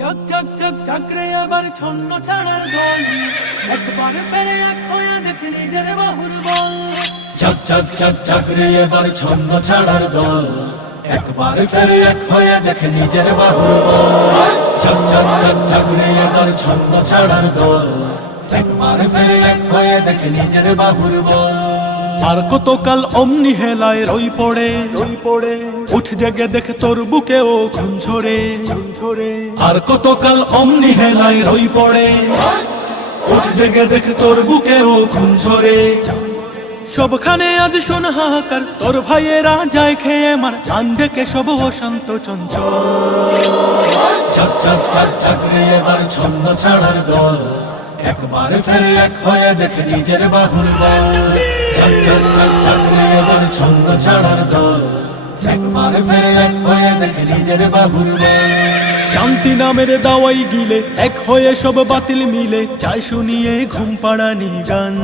Jug jug jug জাগরে আবার ছন্ন ছাড়ার দল, একবার ফেরে এক হয়ে দেখে নিজের বাহুর বল। জগ জগ জগ জাগরে এবার ছন্ন ছাড়ার দল, একবার ফেরে এক হয়ে দেখে নিজের বাহুর বল। জগ জগ জগ জাগরে এবার ছন্ন ছাড়ার দল, একবার ফেরে এক হয়ে দেখে নিজের বাহুর বল। আর কতকাল অমনি হেলায় রই পড়ে, উঠ জেগে দেখে তোর বুকে ও খুন ঝরে। আর কতকাল অমনি হেলায় রই পড়ে, উঠ জেগে দেখে তোর বুকে ও খুন ঝরে। সবখানে আজ শোন হাহাকার, তোর ভাইয়েরা যায় খেয়ে মার, চান ডেকে সব অশান্ত চঞ্চল। জগ জগ জগ জাগরে এবার ছন্ন ছাড়ার দল, একবার ফেরে এক হয়ে দেখে নিজের বাহুর বল। জগ জগ জগ জাগরে এবার ছন্ন ছাড়ার দল, একবার ফেরে এক হয়ে দেখে নিজের বাহুর বল। শান্তি নামের দাওয়াই গিলে এক হয়ে সব বাতিল মিলে, চাই শুনিয়ে ঘুম পাড়ানি গান।